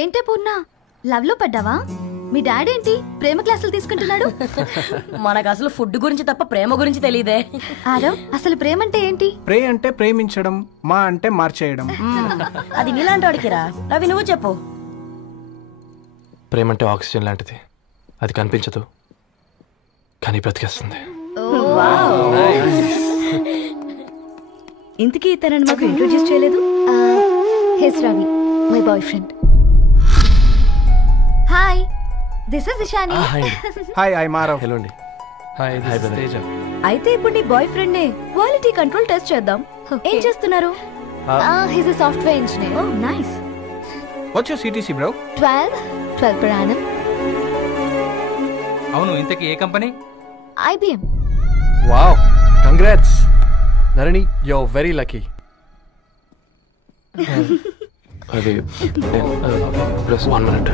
ఏంటే పూర్ణ, లవ్ లో పడ్డావా? మీ డాడీ ఏంటి ప్రేమ క్లాసులు తీసుకుంటున్నాడు? మనకు అసలు ఫుడ్ గురించి తప్ప ప్రేమ గురించి తెలియదే. ఆరవ్, అసలు ప్రేమ అంటే ఏంటి? ప్రే అంటే ప్రేమించడం, మా అంటే మార్చేయడం. అది నీలాంటి వాడికిరా. రవి నువ్వు చెప్పు. ప్రేమ అంటే ఆక్సిజన్ లాంటిది. అది కనిపించదు కానీ బ్రతికేస్తుంది. ఇంతకీ తనని మాకు ఇంట్రొడ్యూస్ చేయలేదు. He's Ravi, my boyfriend. Hi, this is Ishani. Hi, I Marav. Hello అండి. Hi, this is Teja. అయితే ఇప్పుడు నీ బాయ్ ఫ్రెండ్ నే క్వాలిటీ కంట్రోల్ టెస్ట్ చేద్దాం. ఏం చేస్తున్నారు? He's a software engineer. Oh nice. What's your CTC bro? 12 per annum. అవును, ఇంతకీ ఏ company? IBM. Wow, congrats Narani, you are very lucky. అది ప్లస్ 1 minute.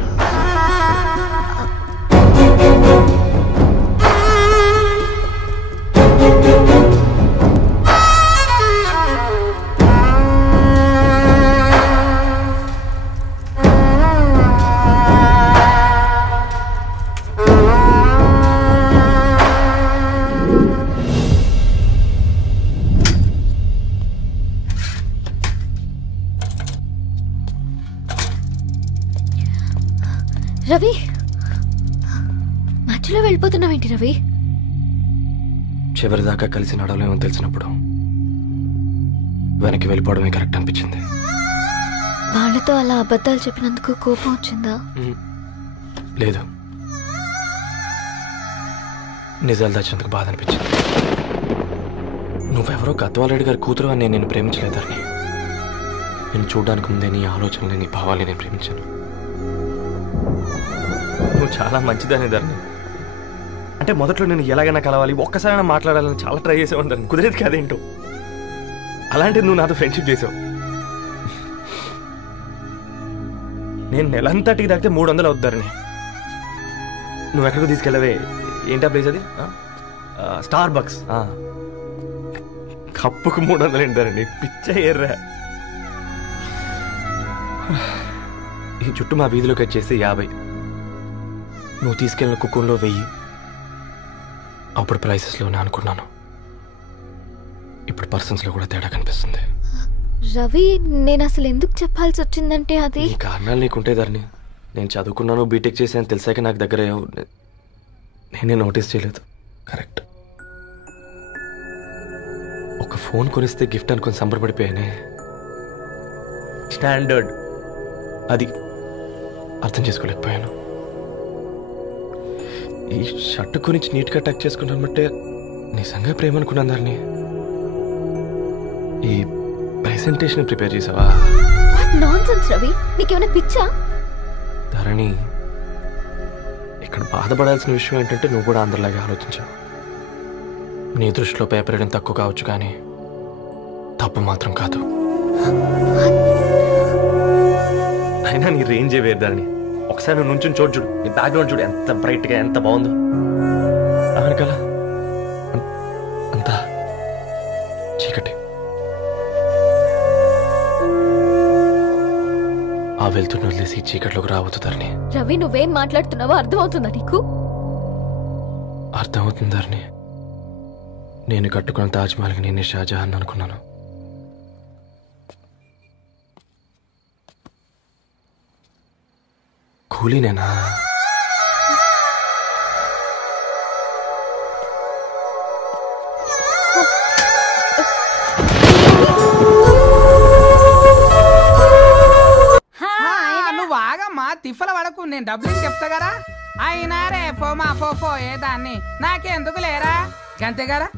రవి, మధ్యలో వెళ్ళిపోతున్నావేంటి రవి? చివరిదాకా కలిసి నడవలేమని తెలిసినప్పుడు వెనక్కి వెళ్ళిపోవడమే కరెక్ట్ అనిపించింది. వాళ్ళతో అలా అబద్ధాలు చెప్పినందుకు కోపం వచ్చిందా? లేదు, నిజాలు దాచినందుకు బాధ అనిపించింది. నువ్వెవరో గద్వాలరెడ్డి గారి కూతురు అని నేను ప్రేమించలేదని. నేను చూడడానికి ముందే నీ ఆలోచనలు, నీ భావాలని నేను ప్రేమించాను. నువ్వు చాలా మంచిదని ధరణి. అంటే మొదట్లో నేను ఎలాగైనా కలవాలి, ఒక్కసారైనా మాట్లాడాలని చాలా ట్రై చేసేవాడిని. కుదిరేది కాదేంటో. అలాంటిది నువ్వు నాతో ఫ్రెండ్షిప్ చేసావు. నేను నెలంతటికి తాగితే 300 అవుతారని. నువ్వు ఎక్కడికి తీసుకెళ్ళవే? ఏంటా ప్లేస్ అది? Star bucks. కప్పుకు 300 ఏంటారండి, పిచ్చ ఎర్రా. ఈ చుట్టూ మా వీధిలోకి వచ్చేసి 50. నువ్వు తీసుకెళ్ళిన కుక్కర్లో 1000. అప్పుడు ప్రైసెస్లోనే అనుకున్నాను. ఇప్పుడు పర్సన్స్లో కూడా తేడా కనిపిస్తుంది. రవి, నేను అసలు ఎందుకు చెప్పాల్సి వచ్చిందంటే అది ఈ కారణాలు నీకుంటే ధరణి. నేను చదువుకున్నాను, బీటెక్ చేశాను తెలిసాక నాకు దగ్గర నేనే నోటీస్ చేయలేదు. కరెక్ట్. ఒక ఫోన్ కొనిస్తే గిఫ్ట్ అనుకుని సంబరపడిపోయానే. స్టాండర్డ్ అది అర్థం చేసుకోలేకపోయాను. ఈ షర్ట్ గురించి నీట్గా టచ్ చేసుకున్నామంటే నిజంగా ప్రేమ అనుకున్నాను ధరణి. ఈ ప్రెజెంటేషన్ ప్రిపేర్ చేసావా? నాన్సెన్స్ రవి, నీకేమైనా పిచ్చా? ధరణి, ఇక్కడ బాధపడాల్సిన విషయం ఏంటంటే నువ్వు కూడా అందరిలాగే ఆలోచించావు. నీ దృష్టిలో పేపర్ వేయడం తక్కువ కావచ్చు కానీ తప్పు మాత్రం కాదు. అయినా నీ రేంజే వేరు ధరణి. ఒకసారి నువ్వు నుంచుని చూడు, నీ బ్యాక్గ్రౌండ్ చూడు ఎంత బ్రైట్గా, ఎంత బాగుందో. వెనకాల అంతా చీకటి. ఆ వెళ్తున్న వదిలేసి చీకట్లోకి రాబోతుందని. రవి, నువ్వేం మాట్లాడుతున్నావో అర్థమవుతుందా నీకు? అర్థమవుతుందని. నేను కట్టుకున్న తాజ్మహల్కి నేనే షాజహాన్ అనుకున్నాను. కూలీనేనా? నువ్వు ఆగమ్మా, తిఫల పడకు, నేను డబ్బులు చెప్తా కదా. అయినా రే ఫో ఏదాన్ని నాకెందుకు లేరా, గంతే కదా.